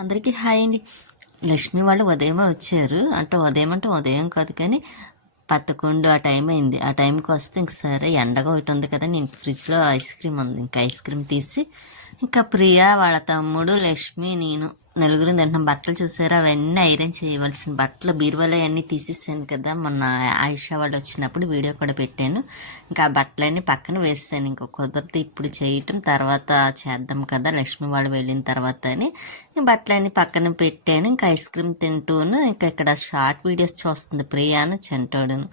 అందరికీ హాయ్ అండి. లక్ష్మి వాళ్ళు ఉదయమే వచ్చారు. అంటే ఉదయం అంటే ఉదయం కాదు కానీ పదకొండు ఆ టైం అయింది. ఆ టైంకి వస్తే ఇంక సరే ఎండగా ఒకటి ఉంది కదా నేను ఫ్రిడ్జ్లో ఐస్ క్రీమ్ ఉంది. ఇంకా ఐస్ క్రీమ్ తీసి ఇంకా ప్రియా వాళ్ళ తమ్ముడు లక్ష్మి నేను నలుగురు తింటున్నాం. బట్టలు చూసారు? అవన్నీ ఐరన్ చేయవలసిన బట్టలు బీరువాలో అన్నీ తీసేసాను కదా. మొన్న ఆయిషా వాళ్ళు వచ్చినప్పుడు వీడియో కూడా పెట్టాను. ఇంకా ఆ బట్టలన్నీ పక్కన వేసాను. ఇంకా కుదరదు ఇప్పుడు చేయటం తర్వాత చేద్దాం కదా లక్ష్మి వాళ్ళు వెళ్ళిన తర్వాత అని. బట్టలన్నీ పక్కన పెట్టాను. ఇంకా ఐస్ క్రీమ్ తింటూను. ఇంకా ఇక్కడ షార్ట్ వీడియోస్ చూస్తుంది ప్రియాను చెంటోడును.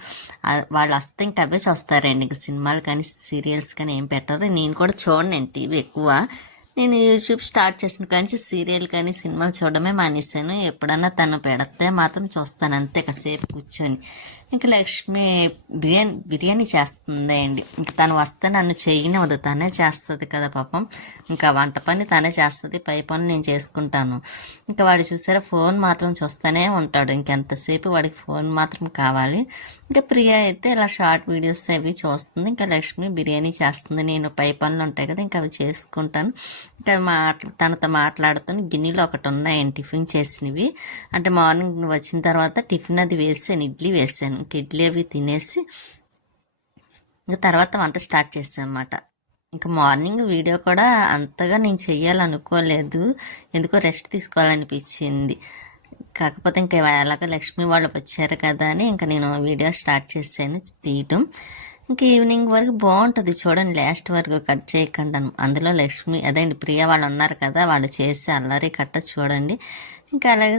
వాళ్ళు వస్తే ఇంకా అవే చూస్తారండి. ఇంకా సినిమాలు కానీ సీరియల్స్ కానీ ఏం పెట్టరు. నేను కూడా చూడనండి టీవీ ఎక్కువ. నేను యూట్యూబ్ స్టార్ట్ చేసిన కానీ సీరియల్ కానీ సినిమాలు చూడడమే మానేశాను. ఎప్పుడన్నా తను పెడితే మాత్రం చూస్తాను. అంతే కాసేపు కూర్చొని. ఇంకా లక్ష్మి బిర్యానీ బిర్యానీ చేస్తుందండి. అండి ఇంకా తను వస్తే నన్ను చేయనివ్వదు. తనే చేస్తుంది కదా పాపం. ఇంకా వంట పని తనే చేస్తుంది. పై పని నేను చేసుకుంటాను. ఇంకా వాడు చూసారా ఫోన్ మాత్రం చూస్తూనే ఉంటాడు. ఇంకెంతసేపు వాడికి ఫోన్ మాత్రం కావాలి. ఇంకా ప్రియ అయితే ఇలా షార్ట్ వీడియోస్ అవి చూస్తుంది. ఇంకా లక్ష్మి బిర్యానీ చేస్తుంది. నేను పై పనులు ఉంటాయి కదా ఇంకా అవి చేసుకుంటాను. ఇంకా మాట్లా తనతో మాట్లాడుతున్న గిన్నెలు ఒకటి ఉన్నాయండి టిఫిన్ చేసినవి. అంటే మార్నింగ్ వచ్చిన తర్వాత టిఫిన్ అది వేసాను ఇడ్లీ వేసాను. ఇడ్లీ అవి తినేసి ఇంకా తర్వాత వంట స్టార్ట్ చేసామన్నమాట అన్నమాట ఇంకా మార్నింగ్ వీడియో కూడా అంతగా నేను చెయ్యాలనుకోలేదు. ఎందుకో రెస్ట్ తీసుకోవాలనిపించింది. కాకపోతే ఇంకా ఎలాగో లక్ష్మి వాళ్ళు వచ్చారు కదా అని ఇంకా నేను వీడియో స్టార్ట్ చేశాను తీయటం. ఇంకా ఈవినింగ్ వరకు బాగుంటుంది చూడండి. లాస్ట్ వరకు కట్ చేయకుండా అందులో లక్ష్మి అదే అండి ప్రియ వాళ్ళు ఉన్నారు కదా వాళ్ళు చేసి అల్లరి కట్ట చూడండి. ఇంకా అలాగే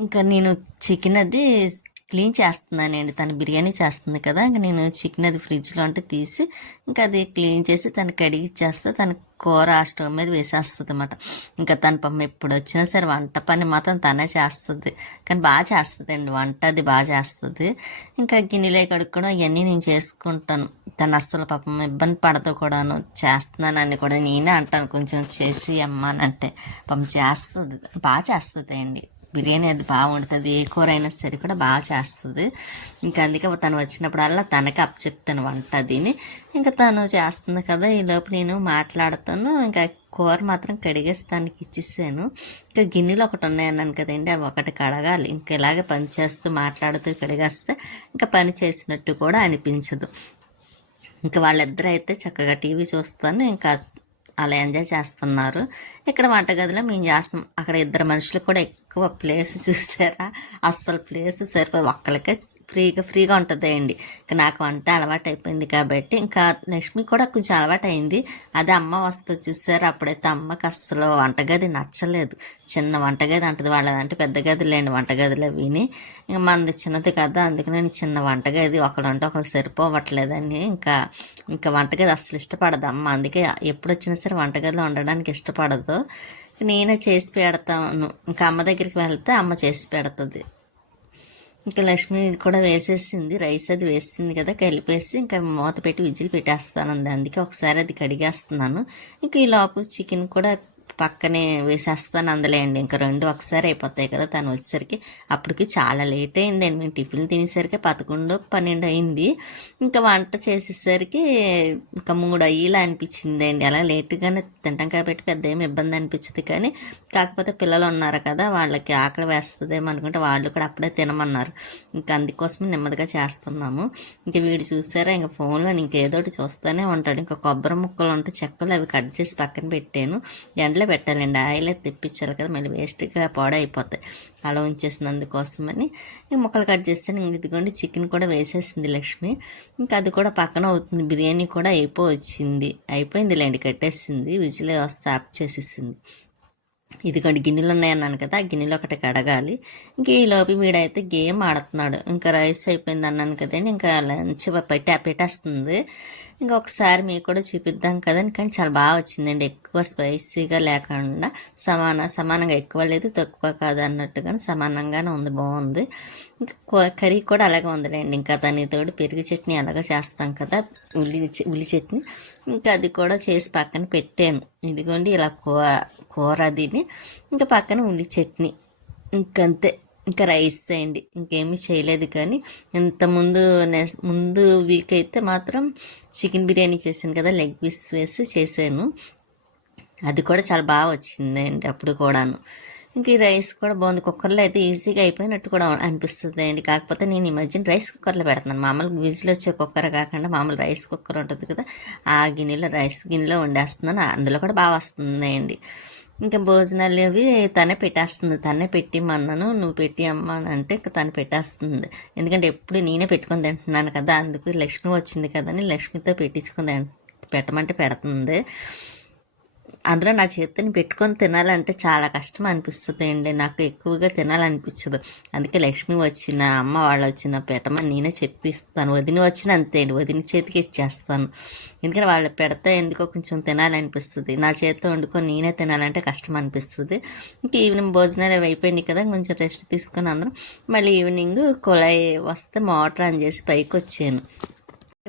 ఇంకా నేను చికెన్ అది క్లీన్ చేస్తున్నానండి. తను బిర్యానీ చేస్తుంది కదా ఇంకా నేను చికెన్ అది ఫ్రిడ్జ్లో అంటే తీసి ఇంకా అది క్లీన్ చేసి తను కడిగి ఇచ్చేస్తే. తన కూర ఆ స్టవ్ మీద వేసేస్తుంది అనమాట ఇంకా తన పమ్మ ఎప్పుడు వచ్చినా సరే వంట పని మాత్రం తనే చేస్తుంది. కానీ బాగా చేస్తుంది అండి వంట అది బాగా చేస్తుంది. ఇంకా గిన్నెలే కడుక్కోవడం ఇవన్నీ నేను చేసుకుంటాను. తను అస్సలు పాపం ఇబ్బంది పడదు కూడాను. చేస్తున్నానని కూడా నేనే అంటాను. కొంచెం చేసి అమ్మానంటే పాపం చేస్తుంది. బాగా చేస్తుంది అండి బిర్యానీ అది బాగా వండుతుంది ఏ కూర అయినా సరే కూడా బాగా చేస్తుంది. ఇంకా అందుకే తను వచ్చినప్పుడల్లా తనకి అప్ చెప్తాను వంట దీని ఇంకా తను చేస్తుంది కదా ఈ లోపు నేను మాట్లాడుతాను. ఇంకా కూర మాత్రం కడిగేస్తానికి ఇచ్చేసాను. ఇంకా గిన్నెలు ఒకటి ఉన్నాయన్నాను కదండి అవి ఒకటి కడగాలి. ఇంకా ఇలాగే పని చేస్తూ మాట్లాడుతూ కడిగేస్తే ఇంకా పని చేసినట్టు కూడా అనిపించదు. ఇంకా వాళ్ళిద్దరూ అయితే చక్కగా టీవీ చూస్తాను. ఇంకా అలా ఎంజాయ్ చేస్తున్నారు. ఇక్కడ వంటగదిలో మేము చేస్తాం అక్కడ ఇద్దరు మనుషులు కూడా ఎక్కువ ప్లేస్ చూసారా? అస్సలు ప్లేస్ సరిపోదు. ఒక్కరికే ఫ్రీగా ఫ్రీగా ఉంటుందండి. ఇంకా నాకు వంట అలవాటు అయిపోయింది కాబట్టి ఇంకా లక్ష్మి కూడా కొంచెం అలవాటు అయింది అదే అమ్మ వస్తుంది చూసారు అప్పుడైతే అమ్మకి అస్సలు వంటగది నచ్చలేదు. చిన్న వంటగది అంటది వాళ్ళదంటే పెద్ద గది లేని వంటగదిలో విని ఇంకా మనది చిన్నది కదా అందుకని చిన్న వంటగది ఒకడంటే ఒకరు సరిపోవట్లేదని ఇంకా ఇంకా వంటగది అస్సలు ఇష్టపడదు అమ్మ. అందుకే ఎప్పుడు వచ్చినా సరే వంటగదిలో ఉండడానికి ఇష్టపడదు. నేనే చేసి పెడతాను. ఇంకా అమ్మ దగ్గరికి వెళ్తే అమ్మ చేసి పెడుతుంది. ఇంకా లక్ష్మి కూడా వేసేసింది. రైస్ అది వేసింది కదా కలిపేసి ఇంకా మూత పెట్టి విజిల్ పెట్టేస్తాను అందుకే ఒకసారి అది కడిగేస్తున్నాను. ఇంకా ఈ లోపు చికెన్ కూడా పక్కనే వేసేస్తాను అందులేండి. ఇంకా రెండు ఒకసారి అయిపోతాయి కదా తను వచ్చేసరికి. అప్పటికి చాలా లేట్ అయిందండి. మేము టిఫిన్ తినేసరికి పదకొండు పన్నెండు అయింది. ఇంకా వంట చేసేసరికి ఇంకా మూడు అయ్యేలా అనిపించిందండి. అలా లేట్గానే తింటాం కాబట్టి పెద్ద ఏమి ఇబ్బంది అనిపించదు కానీ కాకపోతే పిల్లలు ఉన్నారు కదా వాళ్ళకి ఆకలి వేస్తుందేమో అనుకుంటే వాళ్ళు కూడా అప్పుడే తినమన్నారు. ఇంకా అందుకోసమే నెమ్మదిగా చేస్తున్నాము. ఇంకా వీడు చూసారా ఇంకా ఫోన్లో ఇంకేదో ఒకటి చూస్తూనే ఉంటాడు. ఇంకా కొబ్బరి ముక్కలు ఉంటే చెక్కలు అవి కట్ చేసి పక్కన పెట్టాను. ఎండలో పెట్టాలండి. ఆయిల్ తెప్పించాలి కదా మళ్ళీ వేస్ట్గా పాడైపోతాయి. అలా ఉంచేసినందుకోసమని ఇంక ముక్కలు కట్ చేస్తాను. ఇంక ఇదిగోండి చికెన్ కూడా వేసేసింది లక్ష్మి. ఇంకా అది కూడా పక్కన అవుతుంది. బిర్యానీ కూడా అయిపో వచ్చింది అయిపోయిందిలేండి కట్టేసింది. విజిల్ వస్తే ఆఫ్ చేసేసింది. ఇదిగోండి గిన్నెలు ఉన్నాయన్నాను కదా ఆ గిన్నెలో ఒకటి కడగాలి. ఇంకా ఈ లోపు వీడైతే గేమ్ ఆడుతున్నాడు. ఇంకా రైస్ అయిపోయింది అన్నాను కదండి ఇంకా లంచ్ పెట్టే పెట్టేస్తుంది. ఇంకా ఒకసారి మీకు కూడా చూపిద్దాం కదండి. కానీ చాలా బాగా వచ్చిందండి. ఎక్కువ స్పైసీగా లేకుండా సమాన సమానంగా ఎక్కువ లేదు తక్కువ కాదు అన్నట్టుగా సమానంగానే ఉంది బాగుంది. ఇంకా కర్రీ కూడా అలాగే ఉందిలేండి. ఇంకా దానితోటి పెరుగు చట్నీ అలాగే చేస్తాం కదా ఉల్లి ఉల్లి చట్నీ. ఇంకా అది కూడా చేసి పక్కన పెట్టాను. ఇదిగోండి ఇలా కూర కూర తిని ఇంకా పక్కన ఉల్లి చట్నీ. ఇంకంతే. ఇంకా రైస్ అండి. ఇంకేమీ చేయలేదు కానీ ఇంత ముందు ముందు వీక్ అయితే మాత్రం చికెన్ బిర్యానీ చేశాను కదా లెగ్ పీస్ వేసి చేశాను. అది కూడా చాలా బాగా వచ్చిందండి అప్పుడు కూడాను. ఇంక ఈ రైస్ కూడా బాగుంది. కుక్కర్లో అయితే ఈజీగా అయిపోయినట్టు కూడా అనిపిస్తుంది అండి. కాకపోతే నేను ఈ మధ్యన రైస్ కుక్కర్లో పెడుతున్నాను. మామూలుగా విజిల్ వచ్చే కుక్కర్ కాకుండా మామూలు రైస్ కుక్కర్ ఉంటుంది కదా ఆ గిన్నెలో రైస్ గిన్నెలో వండేస్తున్నాను. అందులో కూడా బాగా వస్తుంది అండి ఇంకా భోజనాలు అవి తనే పెట్టేస్తుంది. తనే పెట్టి మన్నాను నువ్వు పెట్టి అమ్మ అని అంటే ఇంకా తను పెట్టేస్తుంది. ఎందుకంటే ఎప్పుడు నేనే పెట్టుకుని తింటున్నాను కదా అందుకు లక్ష్మి వచ్చింది కదా అని లక్ష్మితో పెట్టించుకుని పెట్టమంటే పెడుతుంది. అందులో నా చేతిని పెట్టుకొని తినాలంటే చాలా కష్టం అనిపిస్తుంది అండి నాకు ఎక్కువగా తినాలనిపించదు. అందుకే లక్ష్మి వచ్చిన అమ్మ వాళ్ళు వచ్చిన పెట్టమని నేనే చెప్పిస్తాను. వదిన వచ్చిన అంతే అండి. వదిన చేతికి ఇచ్చేస్తాను. ఎందుకంటే వాళ్ళు పెడితే ఎందుకో కొంచెం తినాలనిపిస్తుంది. నా చేతితో వండుకొని నేనే తినాలంటే కష్టం అనిపిస్తుంది. ఇంకా ఈవినింగ్ భోజనాలు అవి అయిపోయినాయి కదా కొంచెం రెస్ట్ తీసుకొని అందరం మళ్ళీ ఈవినింగ్ కుళాయి వస్తే మోటార్ ఆన్ చేసి పైకి వచ్చాను.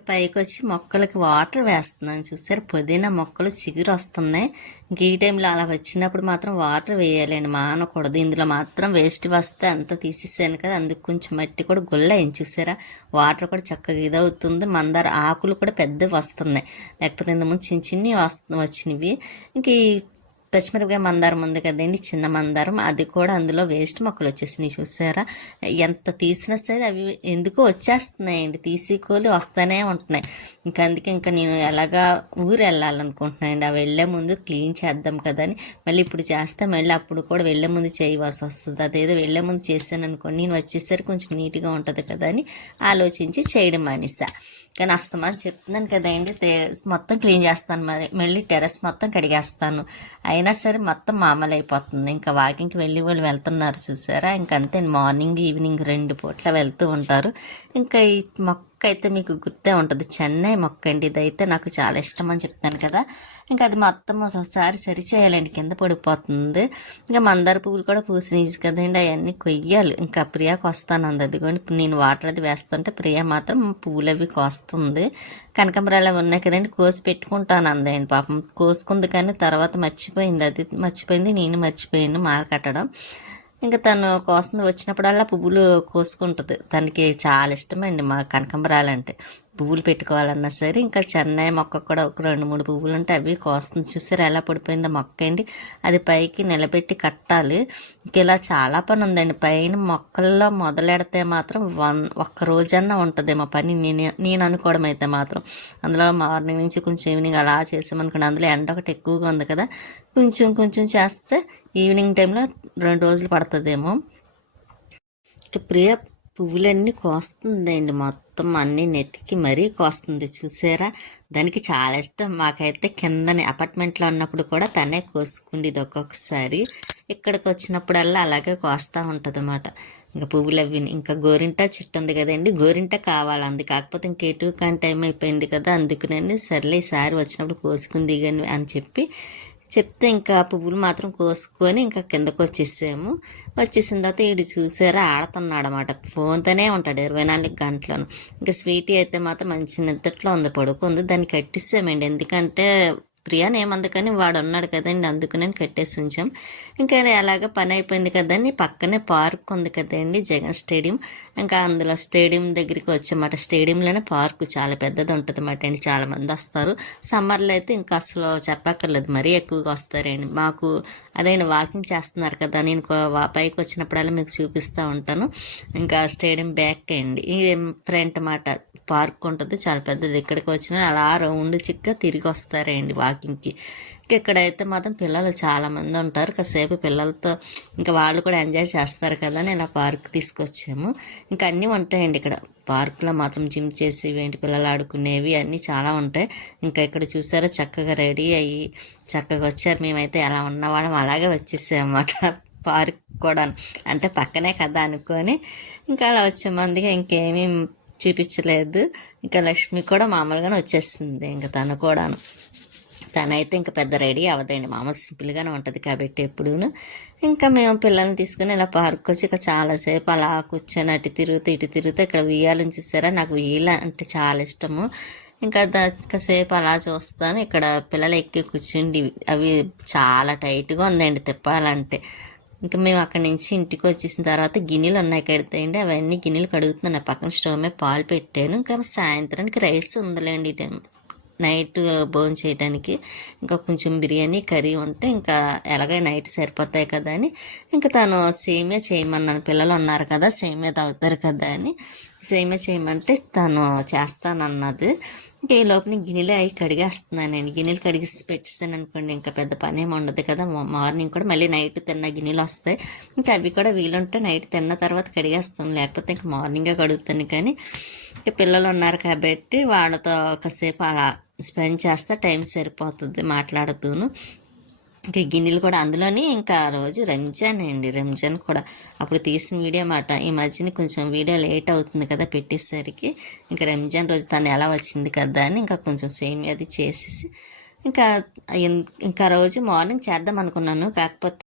పైకి వచ్చి మొక్కలకి వాటర్ వేస్తున్నాను. చూసారు? పుదీనా మొక్కలు చిగురు వస్తున్నాయి. ఇంక ఈ టైంలో అలా వచ్చినప్పుడు మాత్రం వాటర్ వేయాలండి. మానకూడదు. ఇందులో మాత్రం వేస్ట్ వస్తే అంత తీసేసాను కదా. అందుకు కొంచెం మట్టి కూడా గుళ్ళ ఏం చూసారా? వాటర్ కూడా చక్కగా ఇదవుతుంది. మందార ఆకులు కూడా పెద్దవి వస్తున్నాయి. లేకపోతే ఇంతకుముందు చిన్న చిన్నవి వస్తు వచ్చినవి. ఇంక ఈ పచ్చిమిరపకాయ మందారం ఉంది కదండి చిన్న మందారం. అది కూడా అందులో వేస్ట్ మొక్కలు వచ్చేసినాయి చూసారా? ఎంత తీసినా సరే అవి ఎందుకో వచ్చేస్తున్నాయండి. తీసుకోలు వస్తూనే ఉంటున్నాయి. ఇంకా అందుకే ఇంకా నేను ఎలాగా ఊరు వెళ్ళాలనుకుంటున్నానండి. ఆ వెళ్ళే ముందు క్లీన్ చేద్దాం కదా అని. మళ్ళీ ఇప్పుడు చేస్తే మళ్ళీ అప్పుడు కూడా వెళ్ళే ముందు చేయవలసి వస్తుంది. అదేదో వెళ్ళే ముందు చేశాను అనుకోండి నేను వచ్చేసరికి కొంచెం నీట్గా ఉంటుంది కదా అని ఆలోచించి చేయడం మానేసా. కానీ అస్తమాన్ చెప్తున్నాను కదండి మొత్తం క్లీన్ చేస్తాను మరి. మళ్ళీ టెర్రస్ మొత్తం కడిగేస్తాను. అయినా సరే మొత్తం మామూలు అయిపోతుంది ఇంకా వాకింగ్కి వెళ్ళి వాళ్ళు వెళ్తున్నారు చూసారా? ఇంకా అంతే మార్నింగ్ ఈవినింగ్ రెండు పూట్ల వెళ్తూ ఉంటారు. ఇంకా ఈ మొక్క అయితే మీకు గుర్తే ఉంటుంది. చెన్నై మొక్క అండి. ఇదైతే నాకు చాలా ఇష్టం అని చెప్తాను కదా. ఇంకా అది మొత్తం ఒకసారి సరి చేయాలండి. కింద పడిపోతుంది. ఇంకా మందార పువ్వులు కూడా పూసినాయి కదండి అవన్నీ కొయ్యాలి. ఇంకా ప్రియాకి వస్తాను అంది అదిగోండి ఇప్పుడు నేను వాటర్ అది వేస్తుంటే ప్రియా మాత్రం పువ్వులు అవి కోస్తుంది. కనకంబరాలు అవి ఉన్నాయి కదండి కోసి పెట్టుకుంటాను అందండి పాపం. కోసుకుంది కానీ తర్వాత మర్చిపోయింది. అది మర్చిపోయింది నేను మర్చిపోయాను మాల కట్టడం. ఇంకా తను కోసం వచ్చినప్పుడల్లా పువ్వులు కోసుకుంటుంది. తనకి చాలా ఇష్టమండి మా కనకంబరాలంటే. పువ్వులు పెట్టుకోవాలన్నా సరే ఇంకా చెన్నై మొక్క కూడా ఒక రెండు మూడు పువ్వులు ఉంటే అవి కోస్తుంది. చూసారు ఎలా పడిపోయిందో మొక్క అండి. అది పైకి నిలబెట్టి కట్టాలి. ఇలా చాలా పని ఉందండి. పైన మొక్కల్లో మొదలెడితే మాత్రం వన్ ఒక్క రోజన్నా ఉంటుందేమో పని. నేను నేను అనుకోవడం అయితే మాత్రం. అందులో మార్నింగ్ నుంచి కొంచెం ఈవినింగ్ అలా చేసామనుకోండి అందులో ఎండ ఒకటి ఎక్కువగా ఉంది కదా. కొంచెం కొంచెం చేస్తే ఈవినింగ్ టైంలో రెండు రోజులు పడుతుందేమో. ప్రియ పువ్వులన్నీ కోస్తుందండి. మొత్తం అన్నీ నెత్తికి మరీ కోస్తుంది. చూసారా? దానికి చాలా ఇష్టం. మాకైతే కిందని అపార్ట్మెంట్లో ఉన్నప్పుడు కూడా తనే కోసుకుండేది ఒక్కొక్కసారి. ఇక్కడికి వచ్చినప్పుడల్లా అలాగే కోస్తూ ఉంటుంది అన్నమాట ఇంకా పువ్వులు అవి ఇంకా గోరింట చెట్టు ఉంది కదండి. గోరింట కావాలంది కాకపోతే ఇంకే టూ కానీ టైం అయిపోయింది కదా. అందుకనే సర్లే ఈసారి వచ్చినప్పుడు కోసుకుంది కానీ అని చెప్పి చెప్తే ఇంకా పువ్వులు మాత్రం కోసుకొని ఇంకా కిందకు వచ్చేసాము వచ్చేసిన తర్వాత వీడు చూసారా ఆడుతున్నాడు అనమాట ఫోన్తోనే ఉంటాడు ఇరవై నాలుగు గంటలను ఇంకా స్వీటీ అయితే మాత్రం మంచి నిద్రలో ఉంది పడుకుంది. దాన్ని కట్టిస్తామండి ఎందుకంటే ప్రియాని ఏమంది కానీ వాడు ఉన్నాడు కదండి అందుకనే కట్టేసి ఉంచాం. ఇంకా ఎలాగ పని అయిపోయింది కదండి. పక్కనే పార్క్ ఉంది కదండి జగన్ స్టేడియం. ఇంకా అందులో స్టేడియం దగ్గరికి వచ్చామాట. స్టేడియంలోనే పార్క్ చాలా పెద్దది ఉంటుంది అన్నమాట అండి చాలామంది వస్తారు. సమ్మర్లో అయితే ఇంకా అసలు చెప్పక్కర్లేదు. మరీ ఎక్కువగా వస్తారండి మాకు అదే వాకింగ్ చేస్తున్నారు కదా. నేను పైకి వచ్చినప్పుడల్లా మీకు చూపిస్తూ ఉంటాను. ఇంకా స్టేడియం బ్యాక్ అండి. ఇది ఫ్రంట్ మాట పార్క్ ఉంటుంది. చాలా పెద్దది. ఇక్కడికి వచ్చినా అలా రౌండ్ చిక్క తిరిగి వస్తారండి వాకింగ్కి. ఇక్కడైతే మాత్రం పిల్లలు చాలామంది ఉంటారు. కాసేపు పిల్లలతో ఇంకా వాళ్ళు కూడా ఎంజాయ్ చేస్తారు కదా అని ఇలా పార్క్ తీసుకొచ్చాము. ఇంకా అన్నీ ఉంటాయండి ఇక్కడ. పార్కులో మాత్రం జిమ్ చేసి ఏంటి? పిల్లలు ఆడుకునేవి అన్నీ చాలా ఉంటాయి. ఇంకా ఇక్కడ చూసారా? చక్కగా రెడీ అయ్యి చక్కగా వచ్చారు. మేమైతే ఎలా ఉన్నవాళ్ళం అలాగే వచ్చేసాం అన్నమాట. పార్క్ కూడా అంటే పక్కనే కదా అనుకొని ఇంకా అలా వచ్చాము. అందుకే ఇంకేమీ చూపించలేదు. ఇంకా లక్ష్మి కూడా మామూలుగానే వచ్చేసింది. ఇంకా తను కూడాను. తనైతే ఇంకా పెద్ద రెడీ అవ్వదండి. మామూలు సింపుల్గానే ఉంటుంది కాబట్టి ఎప్పుడూను. ఇంకా మేము పిల్లల్ని తీసుకుని ఇలా పార్క్ వచ్చి ఇక చాలాసేపు అలా కూర్చొని అటు తిరుగుతూ ఇటు తిరుగుతూ ఇక్కడ ఉయ్యాలని చూసారా? నాకు ఉయ్యాల అంటే చాలా ఇష్టము. ఇంకా ద- కాసేపు అలా చూస్తాను. ఇక్కడ పిల్లలు ఎక్కి కూర్చుండి అవి చాలా టైట్గా ఉందండి తిప్పాలంటే. ఇంకా మేము అక్కడి నుంచి ఇంటికి వచ్చేసిన తర్వాత గిన్నెలు ఉన్నాయి కడితేయండి. అవన్నీ గిన్నెలు కడుగుతున్నాను. పక్కన స్టవ్ మీద పాలు పెట్టాను. ఇంకా సాయంత్రానికి రైస్ ఉందిలేండి ఈ టైం. నైట్ భోజనం చేయడానికి ఇంకా కొంచెం బిర్యానీ కర్రీ ఉంటే ఇంకా ఎలాగే నైట్ సరిపోతాయి కదా అని ఇంకా తను సేమియా చేయమన్నాను. పిల్లలు ఉన్నారు కదా సేమియా తాగుతారు కదా అని. సేమియా చేయమంటే తను చేస్తానన్నది. ఇంకా ఈ లోపల గిన్నెలు అవి కడిగేస్తున్నాను నేను. గిన్నెలు కడిగేసి పెట్టేసాను అనుకోండి ఇంకా పెద్ద పని ఏమి ఉండదు కదా. మార్నింగ్ కూడా మళ్ళీ నైట్ తిన్న గిన్నెలు వస్తాయి. ఇంకా అవి కూడా వీలుంటే నైట్ తిన్న తర్వాత కడిగేస్తాను. లేకపోతే ఇంకా మార్నింగే కడుగుతాను కానీ ఇంకా పిల్లలు ఉన్నారు కాబట్టి వాళ్ళతో ఒకసేపు అలా స్పెండ్ చేస్తే టైం సరిపోతుంది మాట్లాడుతూను. ఇంకా గిన్నెలు కూడా అందులోని ఇంకా ఆ రోజు రంజాన్ అండి రంజాన్ కూడా. అప్పుడు తీసిన వీడియో మాట ఈ మధ్యన కొంచెం వీడియో లేట్ అవుతుంది కదా పెట్టేసరికి. ఇంకా రంజాన్ రోజు తను ఎలా వచ్చింది కదా అని ఇంకా కొంచెం సేమ్ అది చేసేసి ఇంకా ఇంకా రోజు మార్నింగ్ చేద్దాం అనుకున్నాను. కాకపోతే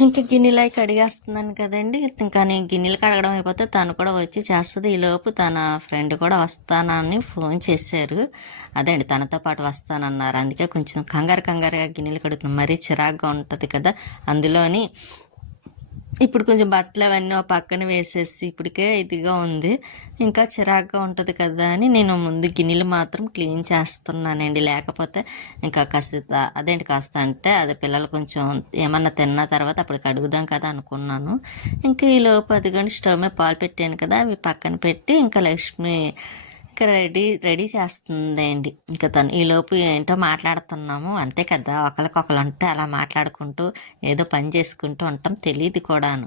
ఇంకా గిన్నెలు అవి కడిగేస్తున్నాను కదండి. ఇంకా నేను గిన్నెలు కడగడం అయిపోతే తను కూడా వచ్చి చేస్తుంది. ఈలోపు తన ఫ్రెండ్ కూడా వస్తానని ఫోన్ చేశారు. అదండి తనతో పాటు వస్తానన్నారు. అందుకే కొంచెం కంగారు కంగారుగా గిన్నెలు కడుగుతున్నాం. మరీ చిరాగ్గా ఉంటుంది కదా. అందులోని ఇప్పుడు కొంచెం బట్టలు అవన్నీ పక్కన వేసేసి ఇప్పటికే ఇదిగా ఉంది. ఇంకా చిరాగ్గా ఉంటుంది కదా అని నేను ముందు గిన్నెలు మాత్రం క్లీన్ చేస్తున్నానండి. లేకపోతే ఇంకా కాస్త అదేంటి కాస్త అంటే అదే పిల్లలు కొంచెం ఏమన్నా తిన్న తర్వాత అప్పుడు కడుగుదాం కదా అనుకున్నాను. ఇంకా ఈ లోపు కానీ స్టవ్ మీద పాలు పెట్టాను కదా అవి పక్కన పెట్టి ఇంకా లక్ష్మి ఇంకా రెడీ రెడీ చేస్తుందండి. ఇంకా తను ఈలోపు ఏంటో మాట్లాడుతున్నాము. అంతే కదా ఒకరికొకరు ఉంటే అలా మాట్లాడుకుంటూ ఏదో పని చేసుకుంటూ ఉంటాం. తెలియదు కూడాను.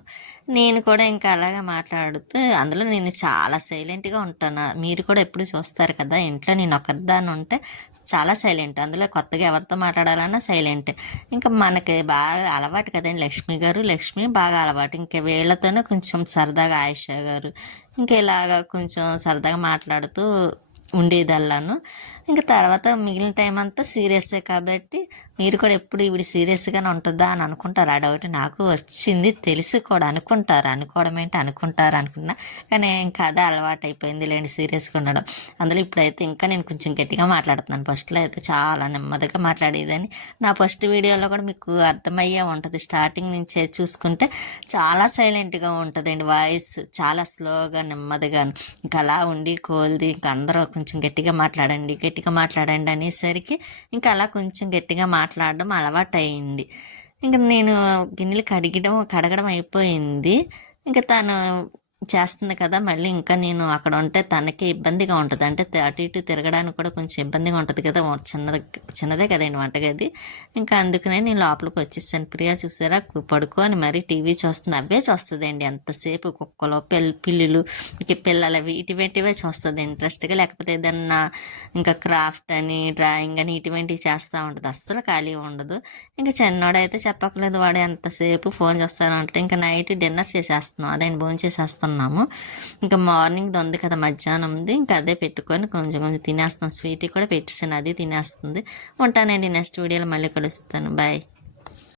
నేను కూడా ఇంకా అలాగే మాట్లాడుతూ అందులో నేను చాలా సైలెంట్గా ఉంటాను. మీరు కూడా ఎప్పుడు చూస్తారు కదా ఇంట్లో నేను ఒకరిదాన్ని ఉంటే చాలా సైలెంట్. అందులో కొత్తగా ఎవరితో మాట్లాడాలన్నా సైలెంట్. ఇంకా మనకి బాగా అలవాటు కదండి లక్ష్మి గారు. లక్ష్మి బాగా అలవాటు. ఇంకా వీళ్ళతోనే కొంచెం సరదాగా ఆయుష గారు. ఇంకా ఇలాగా కొంచెం సరదాగా మాట్లాడుతూ ఉండేదల్లాను. ఇంకా తర్వాత మిగిలిన టైం అంతా సీరియస్సే కాబట్టి మీరు కూడా ఎప్పుడు ఇవి సీరియస్గానే ఉంటుందా అని అనుకుంటారు. ఆ డౌట్ నాకు వచ్చింది తెలిసి కూడా. అనుకుంటారు. అనుకోవడం ఏంటి? అనుకుంటారు అనుకున్నా. కానీ ఇంకా అదే అలవాటు అయిపోయింది లేండి సీరియస్గా ఉండడం. అందులో ఇప్పుడైతే ఇంకా నేను కొంచెం గట్టిగా మాట్లాడుతున్నాను. ఫస్ట్లో అయితే చాలా నెమ్మదిగా మాట్లాడేదని నా ఫస్ట్ వీడియోలో కూడా మీకు అర్థమయ్యే ఉంటుంది. స్టార్టింగ్ నుంచే చూసుకుంటే చాలా సైలెంట్గా ఉంటుందండి. వాయిస్ చాలా స్లోగా నెమ్మదిగా ఇంకా అలా ఉండి కోల్ది ఇంకా అందరూ కొంచెం గట్టిగా మాట్లాడండి గట్టిగా మాట్లాడండి అనేసరికి ఇంకా అలా కొంచెం గట్టిగా మాట్లాడడం అలవాటు అయింది ఇంకా నేను గిన్నెలు కడిగడం కడగడం అయిపోయింది. ఇంకా తను చేస్తుంది కదా మళ్ళీ ఇంకా నేను అక్కడ ఉంటే తనకే ఇబ్బందిగా ఉంటుంది. అంటే అటు ఇటు తిరగడానికి కూడా కొంచెం ఇబ్బందిగా ఉంటుంది కదా చిన్నది చిన్నదే కదండి వంటగది. ఇంకా అందుకనే నేను లోపలికి వచ్చేసాను. ప్రియా చూసారా? కు- పడుకొని మరీ టీవీ చూస్తుంది. అవే చూస్తుందండి. ఎంతసేపు కుక్కలు పిల్ పిల్లులు ఇంకా పిల్లలు అవి ఇటువంటివే చూస్తుంది. ఇంట్రెస్ట్గా లేకపోతే ఏదన్నా ఇంకా క్రాఫ్ట్ అని డ్రాయింగ్ అని ఇటువంటివి చేస్తూ ఉంటుంది. అస్సలు ఖాళీ ఉండదు. ఇంకా చిన్నోడైతే చెప్పకలేదు వాడు ఎంతసేపు ఫోన్ చూస్తానంటే ఇంకా నైట్ డిన్నర్ చేసేస్తున్నాం. అదే భోజనం చేసేస్తున్నాము ఇంకా మార్నింగ్ ఉంది కదా మధ్యాహ్నంది ఇంకా అదే పెట్టుకొని కొంచెం కొంచెం తినేస్తాం. స్వీట్ కూడా పెట్టేసాను. అది తినేస్తుంది. ఉంటానండి. నెక్స్ట్ వీడియోలో మళ్ళీ కలుస్తాను. బాయ్.